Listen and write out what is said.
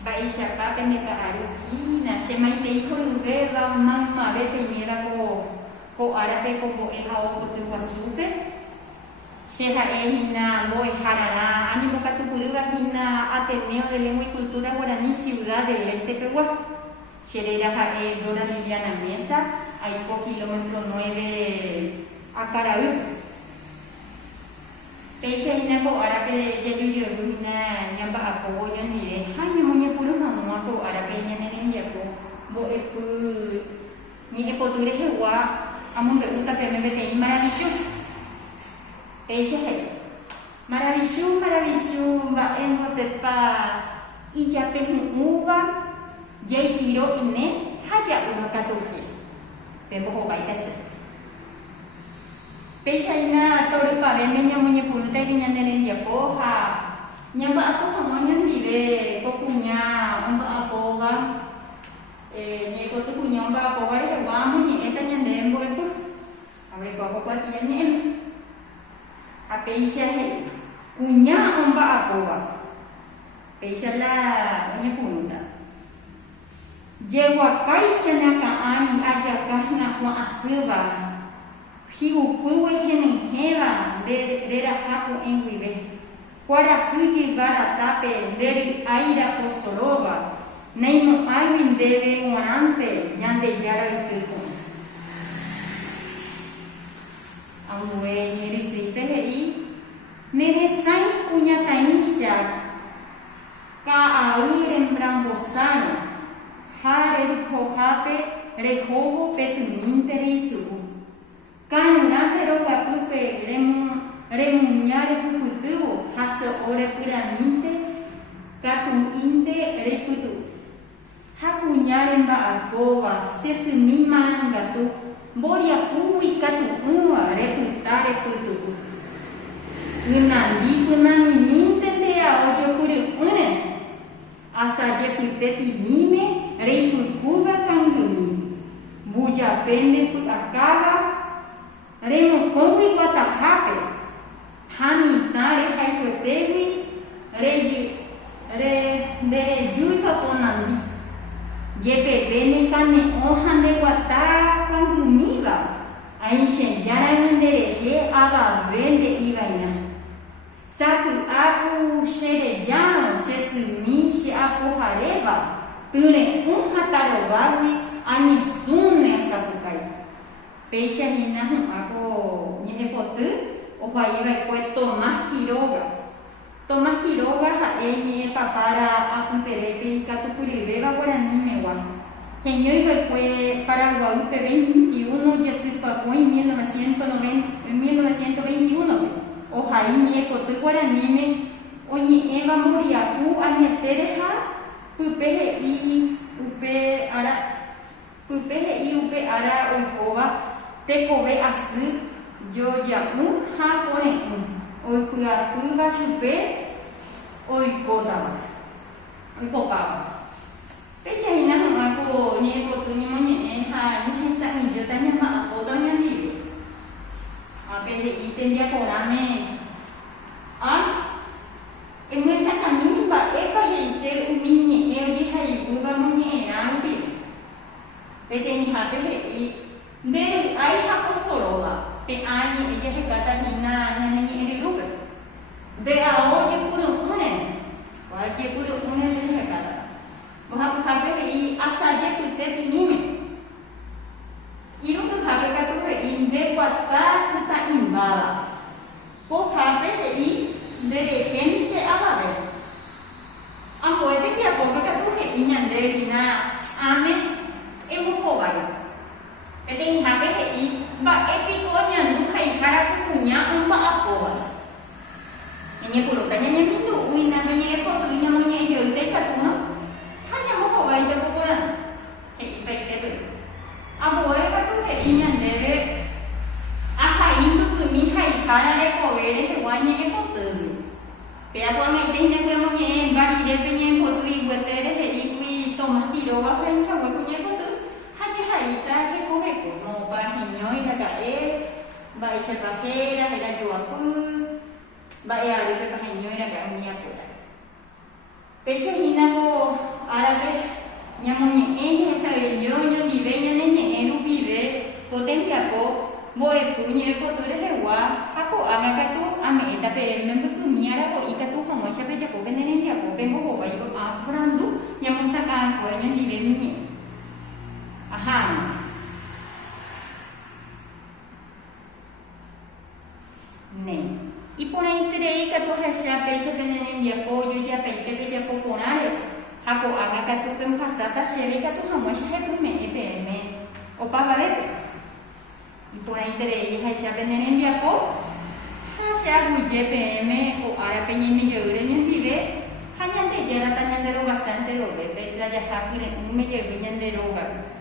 Mba'eichapa pendeka'aru hína chemaitei horyvéva maymave peñéva ko árape ko mbo'e ha opoty guasúpe che ha'éhina mbo'ehárarã añembokatupyrýva hína Ateneo de Lengua y Cultura Guaraní Ciudad del Este pegua cheréra ha'e Dora Liliana Mesa aipo kilómetro 9 Akaraýpe. Péichahína ko árape jajujey hína ñamba'apo oñondive ha ñemoñepyrũ hag̃ua ko árape ñane rembiapo mbo'epy ñe'ẽpoty rehegua amombe'u tapeme peteĩ Maravichu. Péichahai Maravichu mba'émotepa ijapehu'ũva jaipiro ine ha ja'ýva katupi pembohovaitache. Péichahína torypavéme ñamoñepyrũtaipe ñane rembiapo ha ñamba'apo hag̃ua ñondive ko kuña omba'apóva ñe'ẽpoty kuña omba'apóva rehegua amoñe'ẽta ñande mbo'epy abrekuápo kuatiaña ñe'ẽme. Ha péichahai kuña omba'apóva péicha la oñepyrũta jeguakáicha ñaka'ãri ajakahína asýva hi'upýgue henyhẽva nderaha ko'ẽ guive kuarahy jyvaratápe ndery'ái raposoróva naimo'ãgui ndéve g̃uarãnte Ñandejára Ytýpe. Ambue ñe'ẽrysýipe he'i neresãi kuñataĩcha ka'ay rembrambosárõ ha rehohápe rehóvo petymínte reisu'u ka'arurãte roguapýpe remuña rehupytývo ha so'o repyramínte katu'ínte reipytu'u ha kuña remba'apóva chesymi marangatu mboriahúgui katu'ỹva repyta repytu'u ynandipymanimínte nde'ao johyry'ỹre asajepyte timíme reipykúva kangými mbujape ndepy'akáva remohõgui guatahápe ha mitã rehayhuetégui nderejúipa ponandi jepeve nekane'õ ha ndeguata kangymíva aichejáranga nderehe avave nde'ívaina sapy'áku cherejárõ chesymi cheapoharéva tyre'ũ ha tarovágui añesũne osapukái. Péichahína hu'ãko ñe'ẽpoty ohaiva'ekue Tomás Quiroga ha'e ñe'ẽpapára apyterépe ikatupyryvéva guaranímegua heñoiva'ekue Paraguaýpe 21 jasypakõi 1921 ohai ñe'ẽpoty guaraníme oñe'ẽva mboriahu añetereha pype he'i upe ára oikóva tekove asy joja'u ha kore'ũ oipyapýva chupe oipótava. Péichahína hag̃uáko ñe'ẽpoty ñemoñe'ẽ ha ñehesa'ỹijóta ñamba'apóta oñondive ápe he'i tembiaporãme emyesãkami mba'épa he'ise umi ñe'ẽ ojehaipýva moñe'ẽrã rupi peteĩhápe he'i ndery'ái ha osoróva pe'ã ñe'ẽ jahekátahína ñane ñe'ẽryrúpe nde'ao jepyry'ỹre jehekáta mbohapyhápe he'i asajepyte timíme irupyhápe katu he'i ndeguata pytã'imbáva pohápe he'i nderehénte avave ambuépe hi'apópe katu he'i ñandehína ame embohovái peteĩhápe he'i mba'épiko ñandu haihára kuña omba'apóva ñeñepyrũta ñañemindu'úina ñe'ẽpoty ñamoñe'ẽjeýta ikatúno ha ñambohováinte poporã he'i paitépe ambue katu he'i ñandéve ahaíndukymi haihára rekove rehegua ñe'ẽpotýgui peakuãmeitehína kuemoñe'ẽ mbarirépe ñe'ẽpoty iguetere he'íkuri Tomás Quiroga haihaguéko ñe'ẽpoty ha jehaíta hekoveko mopa heñóiraka'e mba'éichapa héra herajoapy mba'e arýpe heñóiraka'e umi apoja. Péichahína ko Ñamoni ella esa yo vive ñane vive potencia po boe puñe po tu rewa hapo agakatu ame etape membu miara ko ikatu homo shape japo benene dia po pembo ho bayo a brandu ñamosaka ko ñan vive mini aha ne y por ahí te ikatu hashape benene dia po yo ya pe ikatu japo ponare Hapo agakatu pemphasata shevekatu hamosh hepume epm opava vepe y por ahí te hasha benenen viapo hasha huye pm o ara peñeme yore vive hanyante yara tanyandero bastante lo vepe la ya hakure un me yore yandero gar